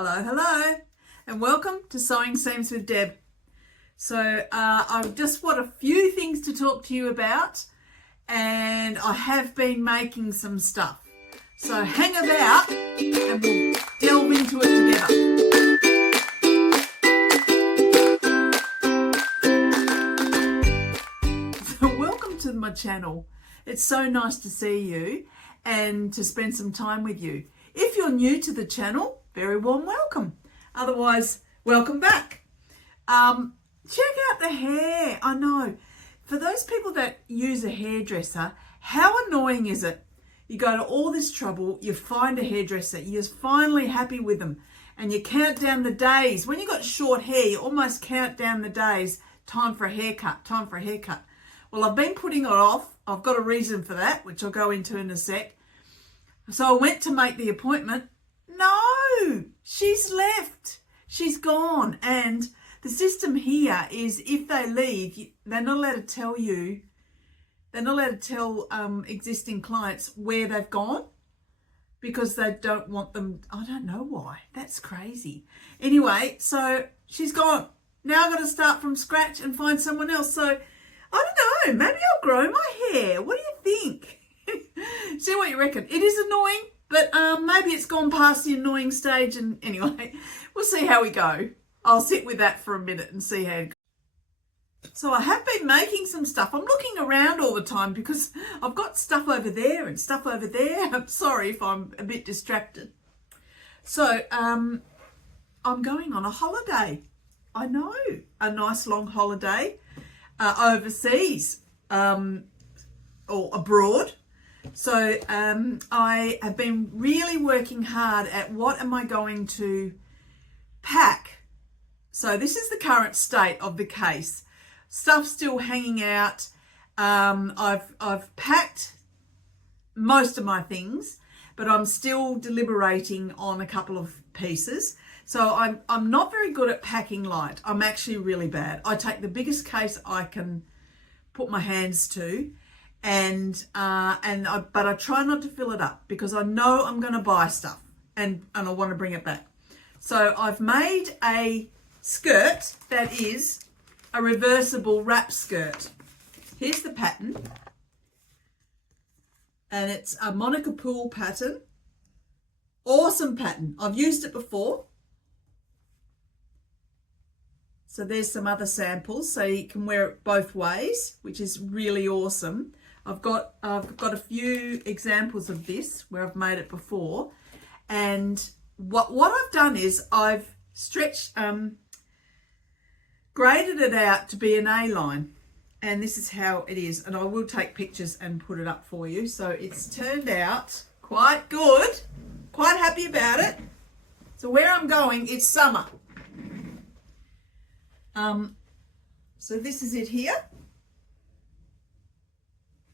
Hello, hello, and welcome to Sewing Seams with Deb. So I've just got a few things to talk to you about, and I have been making some stuff. So hang about and we'll delve into it together. So welcome to my channel. It's so nice to see you and to spend some time with you. If you're new to the channel, very warm welcome. Otherwise, welcome back. Check out the hair. I know. For those people that use a hairdresser, how annoying is it? You go to all this trouble, you find a hairdresser, you're finally happy with them, and you count down the days. When you've got short hair, you almost count down the days. Time for a haircut, time for a haircut. Well, I've been putting it off. I've got a reason for that, which I'll go into in a sec. So I went to make the appointment. No, she's left. She's gone. And the system here is if they leave, they're not allowed to tell you, they're not allowed to tell existing clients where they've gone because they don't want them. I don't know why. That's crazy. Anyway, so she's gone. Now I've got to start from scratch and find someone else. So I don't know. Maybe I'll grow my hair. What do you think? See what you reckon. It is annoying, but maybe it's gone past the annoying stage. And anyway, we'll see how we go. I'll sit with that for a minute and see how it goes. So I have been making some stuff. I'm looking around all the time because I've got stuff over there and stuff over there. I'm sorry if I'm a bit distracted. So I'm going on a holiday. I know, a nice long holiday overseas or abroad. So I have been really working hard at what am I going to pack. So this is the current state of the case. Stuff's still hanging out. I've packed most of my things, but I'm still deliberating on a couple of pieces. So I'm not very good at packing light. I'm actually really bad. I take the biggest case I can put my hands to. But I try not to fill it up because I know I'm going to buy stuff and I want to bring it back. So I've made a skirt that is a reversible wrap skirt. Here's the pattern, and it's a Monica Pool pattern. Awesome pattern. I've used it before. So there's some other samples, so you can wear it both ways, which is really awesome. I've got a few examples of this where I've made it before, and what I've done is I've stretched, graded it out to be an A-line, and this is how it is. And I will take pictures and put it up for you. So it's turned out quite good, quite happy about it. So where I'm going, it's summer. So this is it here.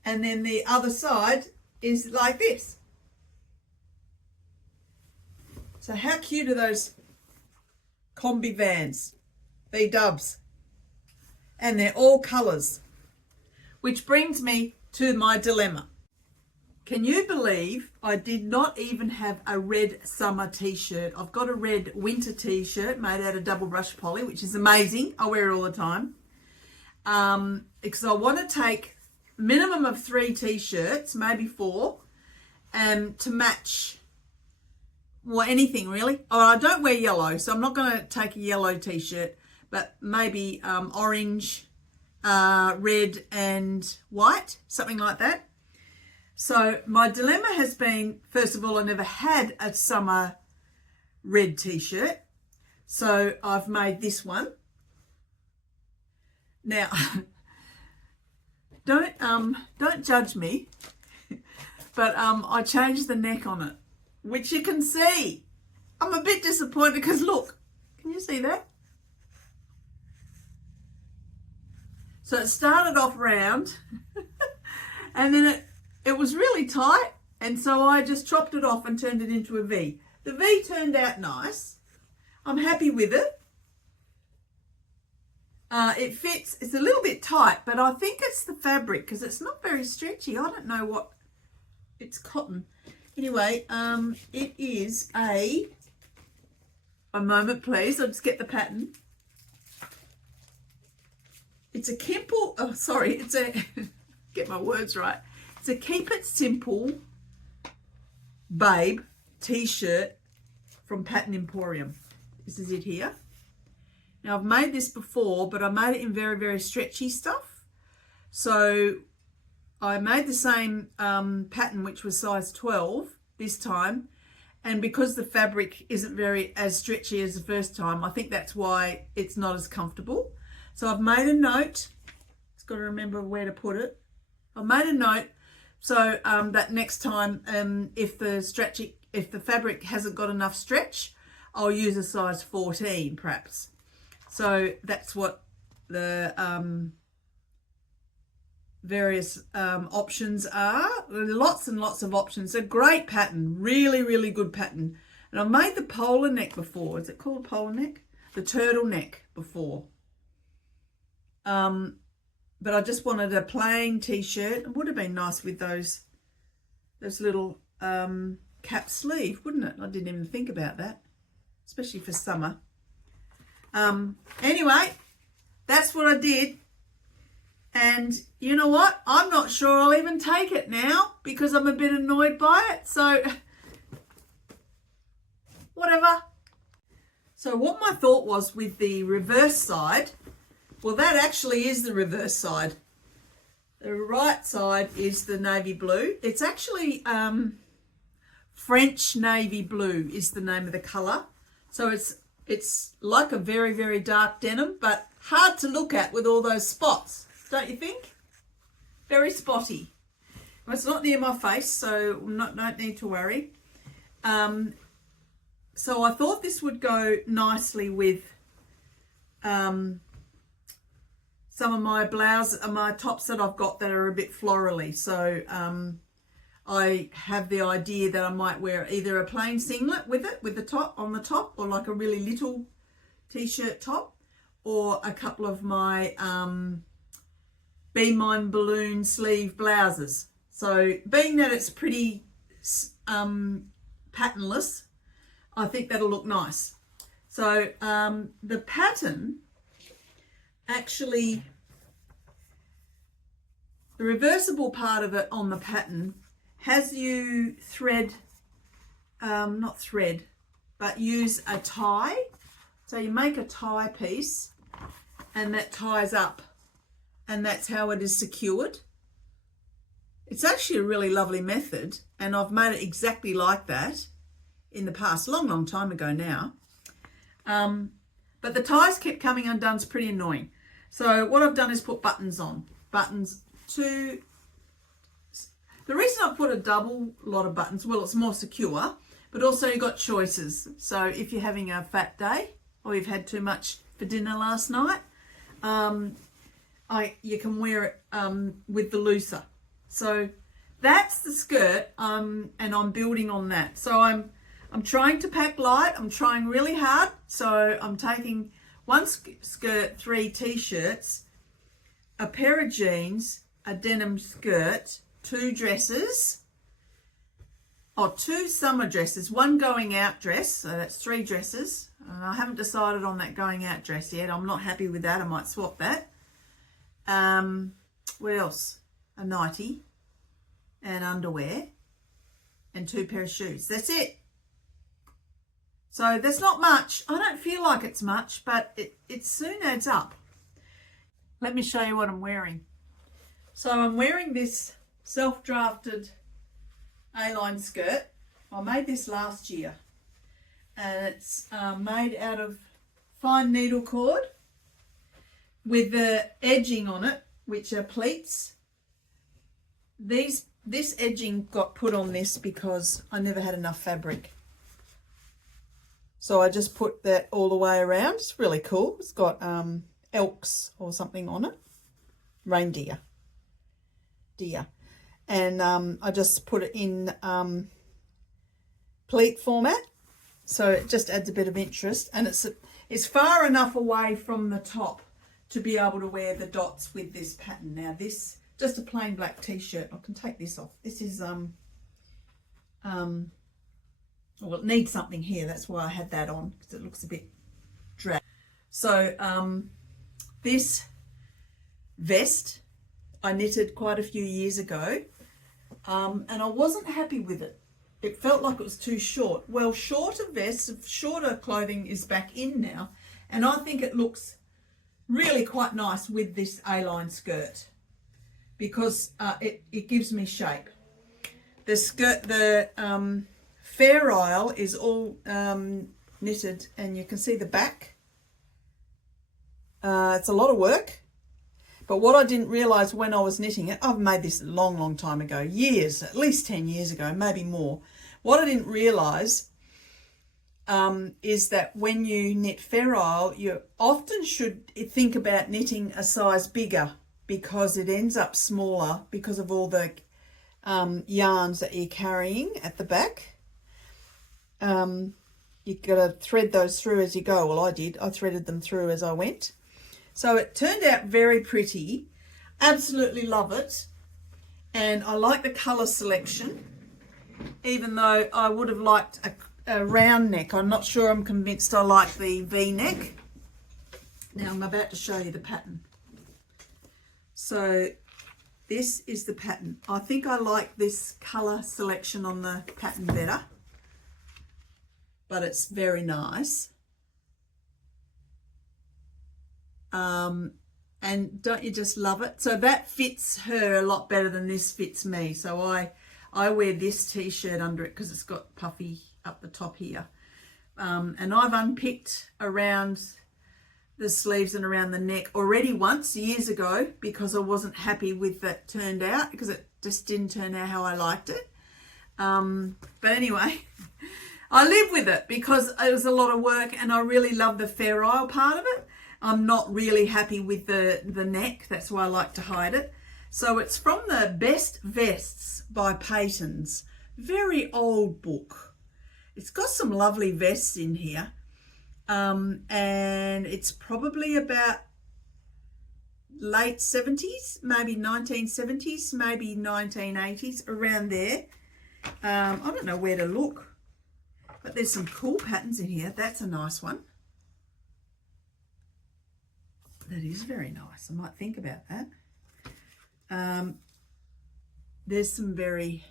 And then the other side is like this. So how cute are those combi vans, B-dubs? And they're all colours. Which brings me to my dilemma. Can you believe I did not even have a red summer t-shirt? I've got a red winter t-shirt made out of double brush poly, which is amazing. I wear it all the time. Because I want to take minimum of 3 t-shirts, maybe 4, to match, well, anything really. Oh, I don't wear yellow, so I'm not going to take a yellow t-shirt, but maybe orange, red and white, something like that. So my dilemma has been, first of all, I never had a summer red t-shirt, so I've made this one. Now, don't judge me, but I changed the neck on it, which you can see. I'm a bit disappointed because look, can you see that? So it started off round and then it was really tight, and so I just chopped it off and turned it into a V. The V turned out nice. I'm happy with it. It fits. It's a little bit tight, but I think it's the fabric because it's not very stretchy. I don't know what, it's cotton. Anyway, it is a One moment, please. I'll just get the pattern. It's a Kimple, oh, sorry, it's a, get my words right. It's a Keep It Simple Babe t-shirt from Pattern Emporium. This is it here. Now, I've made this before, but I made it in very, very stretchy stuff. So I made the same pattern, which was size 12 this time. And because the fabric isn't as stretchy as the first time, I think that's why it's not as comfortable. So I've made a note. It's got to remember where to put it. I've made a note so that next time, if the fabric hasn't got enough stretch, I'll use a size 14 perhaps. So that's what the various options are. Lots and lots of options. A great pattern, really, really good pattern. And I've made the polar neck before. Is it called polar neck? The turtleneck before. But I just wanted a plain t-shirt. It would have been nice with those little cap sleeve, wouldn't it? I didn't even think about that, especially for summer. Anyway, that's what I did. And you know what? I'm not sure I'll even take it now because I'm a bit annoyed by it. So whatever. So what my thought was with the reverse side, well, that actually is the reverse side. The right side is the navy blue. It's actually French navy blue is the name of the colour. So it's like a very, very dark denim, but hard to look at with all those spots, don't you think? Very spotty. Well, it's not near my face, so don't need to worry. So I thought this would go nicely with some of my blouses and my tops that I've got that are a bit florally. So I have the idea that I might wear either a plain singlet with it, with the top on the top, or like a really little t-shirt top, or a couple of my Be Mine balloon sleeve blouses. So being that it's pretty patternless, I think that'll look nice. So the pattern, actually, the reversible part of it on the pattern has you thread, not thread, but use a tie. So you make a tie piece and that ties up, and that's how it is secured. It's actually a really lovely method, and I've made it exactly like that in the past, long time ago now. But the ties kept coming undone. It's pretty annoying. So what I've done is put buttons on. Buttons to... The reason I put a double lot of buttons, well, it's more secure, but also you've got choices. So if you're having a fat day or you've had too much for dinner last night, you can wear it with the looser. So that's the skirt, and I'm building on that. So I'm trying to pack light. I'm trying really hard. So I'm taking one skirt, 3 t-shirts, a pair of jeans, a denim skirt, 2 dresses, or 2 summer dresses, 1 going out dress. So that's 3 dresses. I haven't decided on that going out dress yet. I'm not happy with that. I might swap that. What else? A nightie and underwear and 2 pair of shoes. That's it. So there's not much. I don't feel like it's much, but it soon adds up. Let me show you what I'm wearing. So I'm wearing this self-drafted A-line skirt. I made this last year, and it's made out of fine needle cord with the edging on it, which are pleats. This edging got put on this because I never had enough fabric. So I just put that all the way around. It's really cool. It's got elks or something on it. Reindeer. Deer. And I just put it in pleat format. So it just adds a bit of interest. And it's far enough away from the top to be able to wear the dots with this pattern. Now this, just a plain black t-shirt. I can take this off. This is Well, it needs something here. That's why I had that on, because it looks a bit drab. So this vest I knitted quite a few years ago, and I wasn't happy with it. It felt like it was too short. Well, shorter vests, shorter clothing is back in now, and I think it looks really quite nice with this A-line skirt, because it gives me shape. The skirt, the Fair Isle is all knitted, and you can see the back. It's a lot of work, but what I didn't realise when I was knitting it, I've made this a long, long time ago, years, at least 10 years ago, maybe more. What I didn't realise is that when you knit Fair Isle, you often should think about knitting a size bigger, because it ends up smaller because of all the yarns that you're carrying at the back. You've got to thread those through as you go. Well, I did. I threaded them through as I went. So it turned out very pretty. Absolutely love it. And I like the colour selection, even though I would have liked a round neck. I'm not sure I'm convinced I like the V-neck. Now I'm about to show you the pattern. So this is the pattern. I think I like this colour selection on the pattern better, but it's very nice. And don't you just love it? So that fits her a lot better than this fits me. So I wear this t-shirt under it because it's got puffy up the top here. And I've unpicked around the sleeves and around the neck already once years ago, because I wasn't happy with that turned out, because it just didn't turn out how I liked it. But anyway, I live with it because it was a lot of work, and I really love the Fair Isle part of it. I'm not really happy with the neck. That's why I like to hide it. So it's from the Best Vests by Patons. Very old book. It's got some lovely vests in here. And it's probably about late 70s, maybe 1970s, maybe 1980s, around there. I don't know where to look, but there's some cool patterns in here. That's a nice one. That is very nice. I might think about that. There's some very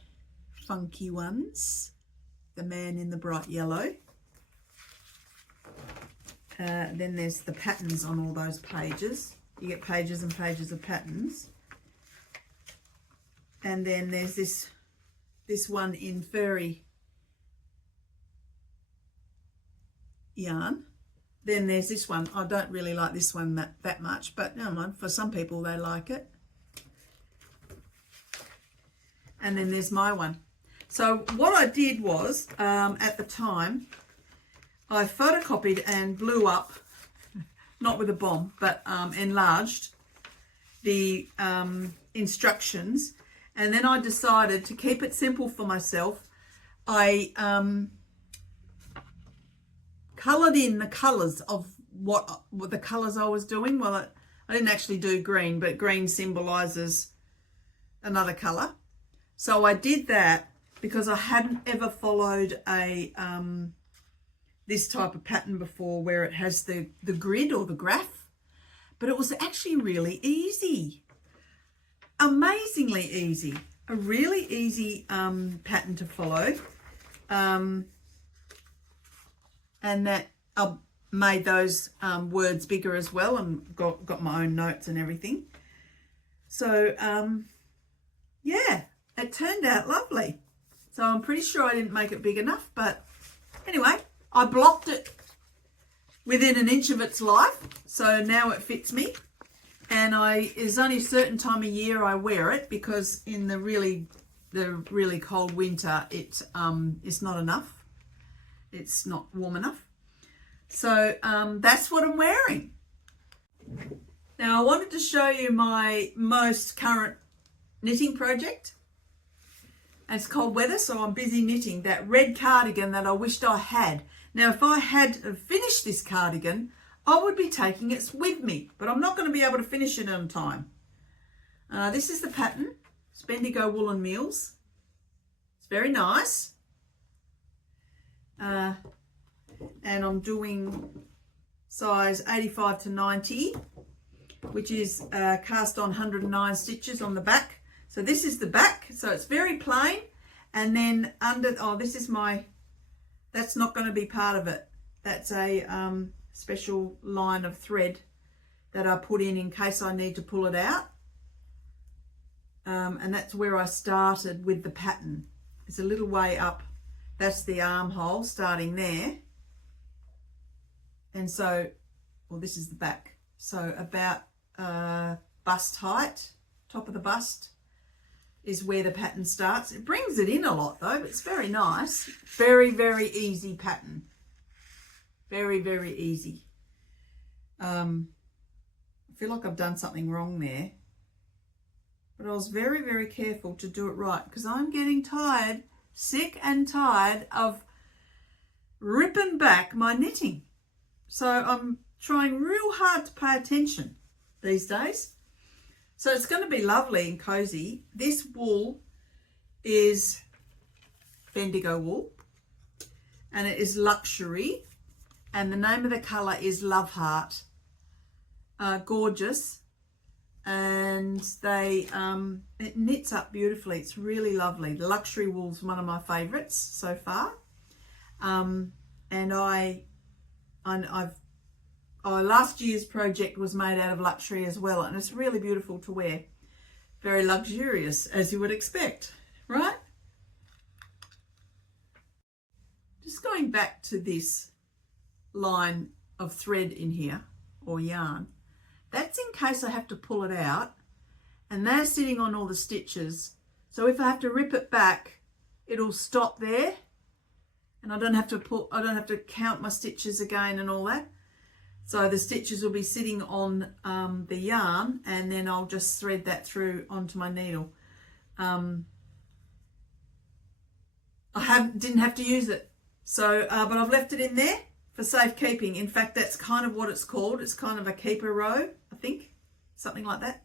funky ones. The man in the bright yellow. Then there's the patterns on all those pages. You get pages and pages of patterns. And then there's this one in furry yarn. Then there's this one. I don't really like this one that much, but never mind. For some people, they like it. And then there's my one. So what I did was, at the time, I photocopied and blew up, not with a bomb, but enlarged the instructions. And then I decided to keep it simple for myself. I coloured in the colours of what the colours I was doing. Well, I didn't actually do green, but green symbolises another colour. So I did that because I hadn't ever followed a this type of pattern before, where it has the grid or the graph, but it was actually really easy, amazingly easy, a really easy pattern to follow. And that I made those words bigger as well, and got my own notes and everything. So yeah, it turned out lovely. So I'm pretty sure I didn't make it big enough, but anyway, I blocked it within an inch of its life, so now it fits me. And there's only a certain time of year I wear it, because in the really cold winter, it's not enough. It's not warm enough. So that's what I'm wearing. Now I wanted to show you my most current knitting project. And it's cold weather, so I'm busy knitting that red cardigan that I wished I had. Now, if I had finished this cardigan, I would be taking it with me, but I'm not going to be able to finish it on time. This is the pattern. It's Bendigo Woollen Meals. It's very nice. and I'm doing size 85 to 90, which is cast on 109 stitches on the back. So this is the back, so it's very plain. And then under, oh, this is my, that's not going to be part of it. That's a special line of thread that I put in case I need to pull it out. And that's where I started with the pattern. It's a little way up. That's the armhole starting there. And so, well, this is the back. So about bust height, top of the bust is where the pattern starts. It brings it in a lot though, but it's very nice. Very, very easy pattern. Very, very easy. I feel like I've done something wrong there. But I was very, very careful to do it right because I'm getting tired, sick and tired of ripping back my knitting. So I'm trying real hard to pay attention these days. So it's going to be lovely and cozy. This wool is Bendigo wool and it is luxury. And the name of the colour is Love Heart. Gorgeous. And they it knits up beautifully. It's really lovely. The luxury wool's one of my favourites so far. And last year's project was made out of luxury as well, and it's really beautiful to wear. Very luxurious, as you would expect, right? Just going back to this line of thread in here, or yarn. That's in case I have to pull it out, and they're sitting on all the stitches. So if I have to rip it back, it'll stop there, and I don't have to count my stitches again and all that. So the stitches will be sitting on the yarn, and then I'll just thread that through onto my needle. I didn't have to use it, so but I've left it in there for safekeeping. In fact, that's kind of what it's called. It's kind of a keeper row, I think, something like that.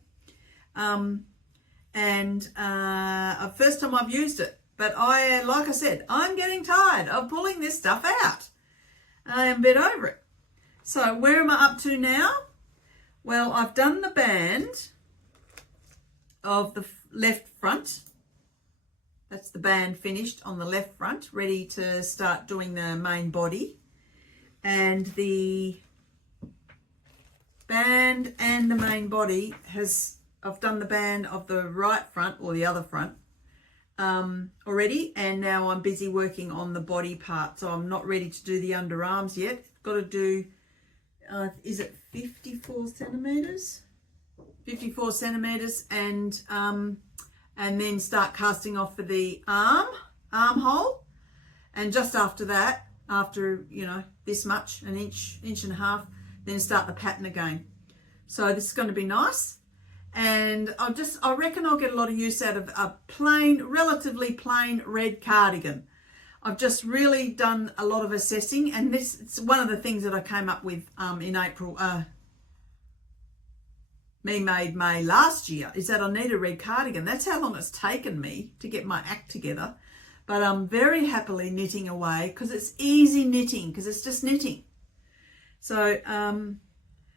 First time I've used it, but like I said, I'm getting tired of pulling this stuff out. I am a bit over it. So where am I up to now? Well, I've done the band of the left front. That's the band finished on the left front, ready to start doing the main body. And the band and the main body I've done the band of the right front or the other front already, and now I'm busy working on the body part. So I'm not ready to do the underarms yet. Got to do, is it 54 centimeters? 54 centimeters, and then start casting off for the armhole, and just after that, after, you know, this much, an inch and a half, then start the pattern again. So this is going to be nice, and I reckon I'll get a lot of use out of a plain, relatively plain red cardigan. I've just really done a lot of assessing, and it's one of the things that I came up with in April, May last year, is that I need a red cardigan. That's how long it's taken me to get my act together. But I'm very happily knitting away because it's easy knitting, because it's just knitting. So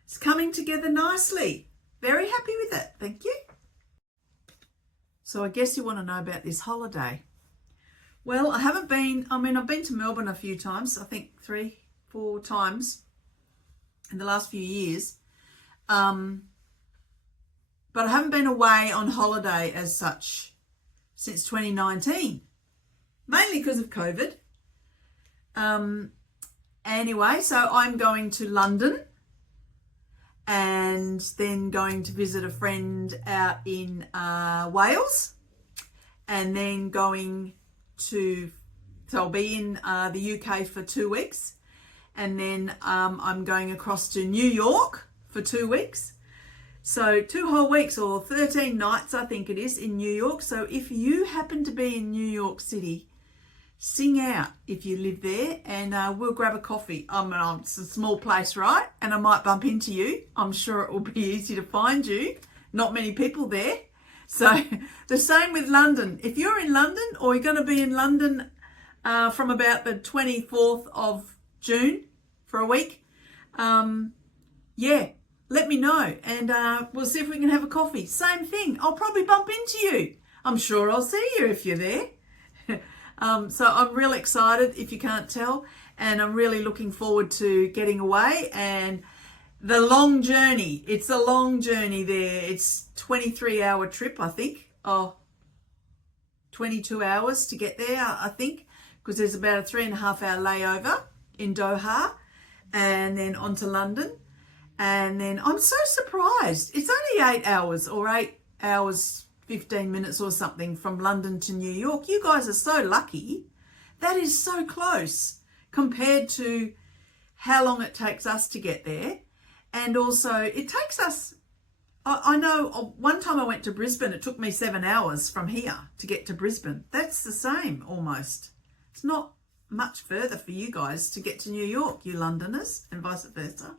it's coming together nicely. Very happy with it. Thank you. So I guess you want to know about this holiday. Well, I've been to Melbourne a few times, I think 3-4 times in the last few years. But I haven't been away on holiday as such since 2019. Mainly because of COVID. Anyway, so I'm going to London and then going to visit a friend out in Wales, and then going to, so I'll be in the UK for 2 weeks, and then I'm going across to New York for 2 weeks. So 2 whole weeks, or 13 nights I think it is, in New York. So if you happen to be in New York City, sing out if you live there, and we'll grab a coffee. It's a small place, right? And I might bump into you. I'm sure it will be easy to find you. Not many people there. So the same with London. If you're in London, or you're going to be in London from about the 24th of June for a week. Yeah, let me know, and we'll see if we can have a coffee. Same thing, I'll probably bump into you. I'm sure I'll see you if you're there. So I'm really excited, if you can't tell, and I'm really looking forward to getting away and the long journey. It's a long journey there. It's 23-hour trip, I think. 22 hours to get there, I think, because there's about a 3.5-hour layover in Doha and then on to London. And then I'm so surprised. It's only 8 hours or 8 hours, 15 minutes or something from London to New York. You guys are so lucky. That is so close compared to how long it takes us to get there. And also it takes us, I know one time I went to Brisbane, it took me 7 hours from here to get to Brisbane. That's the same almost. It's not much further for you guys to get to New York, you Londoners, and vice versa.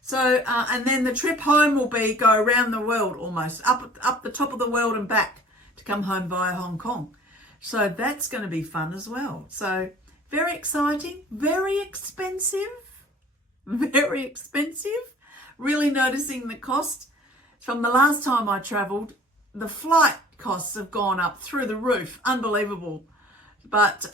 So, and then the trip home will be go around the world almost, up the top of the world and back to come home via Hong Kong. So that's going to be fun as well. So very exciting, very expensive, very expensive. Really noticing the cost. From the last time I travelled, the flight costs have gone up through the roof. Unbelievable. But,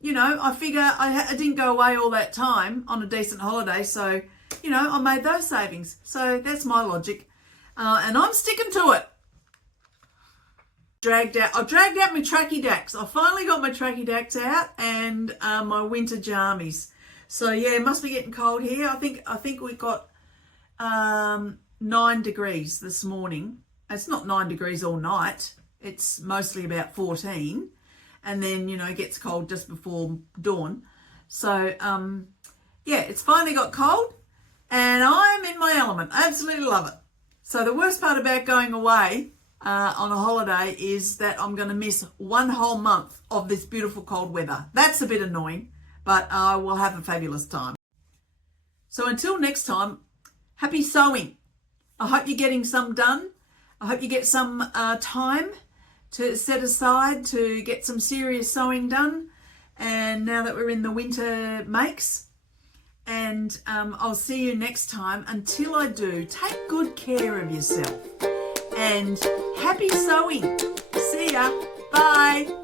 you know, I figure I didn't go away all that time on a decent holiday. So, you know, I made those savings. So that's my logic. And I'm sticking to it. I dragged out my tracky dacks. I finally got my tracky dacks out and my winter jammies. So, yeah, it must be getting cold here. I think we got 9 degrees this morning. It's not 9 degrees all night. It's mostly about 14. And then, you know, it gets cold just before dawn. So, yeah, it's finally got cold and I'm in my element. I absolutely love it. So the worst part about going away on a holiday is that I'm going to miss 1 whole month of this beautiful cold weather. That's a bit annoying, but I will have a fabulous time. So until next time, happy sewing. I hope you're getting some done. I hope you get some time to set aside to get some serious sewing done. And now that we're in the winter makes. And I'll see you next time. Until I do, take good care of yourself. And happy sewing. See ya. Bye.